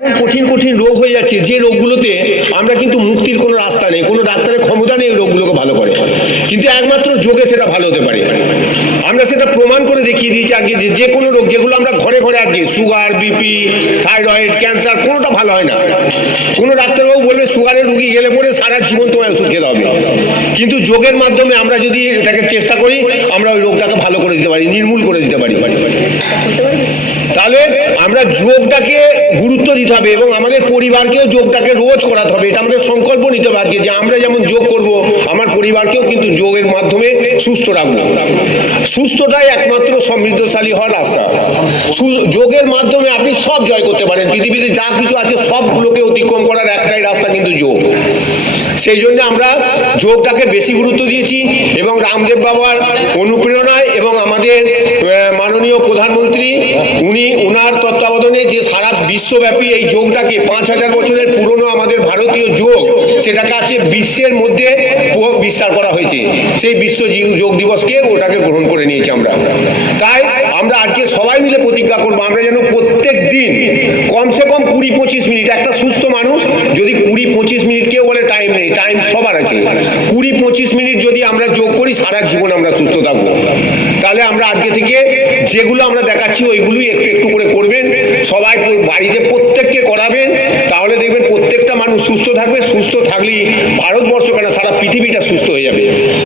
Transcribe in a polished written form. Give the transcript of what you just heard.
কঠিন কঠিন রোগ হয়ে যাচ্ছে, যে রোগগুলোতে আমরা কিন্তু মুক্তির কোনো রাস্তা নেই, কোনো ডাক্তারের ক্ষমতা নেই রোগগুলোকে ভালো করে, কিন্তু একমাত্র যোগে সেটা ভালো হতে পারে। আমরা সেটা প্রমাণ করে দেখিয়ে দিয়েছি আজকে যে কোনো রোগ যেগুলো আমরা ঘরে ঘরে আজকে সুগার, বিপি, থাইরয়েড, ক্যান্সার কোনোটা ভালো হয় না। কোনো ডাক্তারবাবু বলবে সুগারের রুগী গেলে পরে সারা জীবন তোমায় ওষুধ খেতে হবে, কিন্তু যোগের মাধ্যমে আমরা যদি এটাকে চেষ্টা করি আমরা ওই রোগটাকে ভালো করে দিতে পারি, নির্মূল করে দিতে পারি। তাহলে আমরা যোগটাকে গুরুত্ব দিতে হবে এবং আমাদের পরিবারকেও যোগটাকে রোজ করাতে হবে। এটা আমাদের সংকল্প নিতে হবে আজকে যে আমরা যেমন যোগ করব আমার পরিবারকেও কিন্তু যোগের মাধ্যমে সুস্থ রাখবো। সুস্থটাই একমাত্র সমৃদ্ধশালী হওয়ার রাস্তা। যোগের মাধ্যমে আপনি সব জয় করতে পারেন, পৃথিবীতে যা কিছু আছে সবগুলোকে অতিক্রম করার একটাই রাস্তা কিন্তু যোগ। সেই জন্য আমরা যোগটাকে বেশি গুরুত্ব দিয়েছি এবং রামদেব বাবার অনুপ্রেরণায় এবং আমাদের মাননীয় প্রধানমন্ত্রী উনার তত্ত্বাবধানে যে সারা বিশ্বব্যাপী এই যোগটাকে 5000 বছরের পুরনো আমাদের ভারতীয় যোগ সেটাকে আছে বিশ্বের মধ্যে বিস্তার করা হয়েছে। সেই বিশ্ব যোগ দিবসকে ওটাকে গ্রহণ করে নিয়েছি আমরা। তাই আমরা আজকে সবাই মিলে প্রতিজ্ঞা করবো আমরা যেন প্রত্যেক দিন কমসে কম 20-25 মিনিট, একটা সুস্থ মানুষ যদি 20-25 মিনিট, কেউ বলে টাইম নেই, টাইম সবার আছে, 20-25 মিনিট যদি আমরা যোগ করি সারা জীবন আমরা সুস্থ থাকবো। তাহলে আমরা আজকে থেকে যেগুলো আমরা দেখাচ্ছি ওইগুলোই একটু একটু করে করবেন, সবাই বাড়িতে প্রত্যেককে করাবেন, তাহলে দেখবেন প্রত্যেকটা মানুষ সুস্থ থাকবে। সুস্থ থাকলেই ভারতবর্ষ কেন সারা পৃথিবীটা সুস্থ হয়ে যাবে।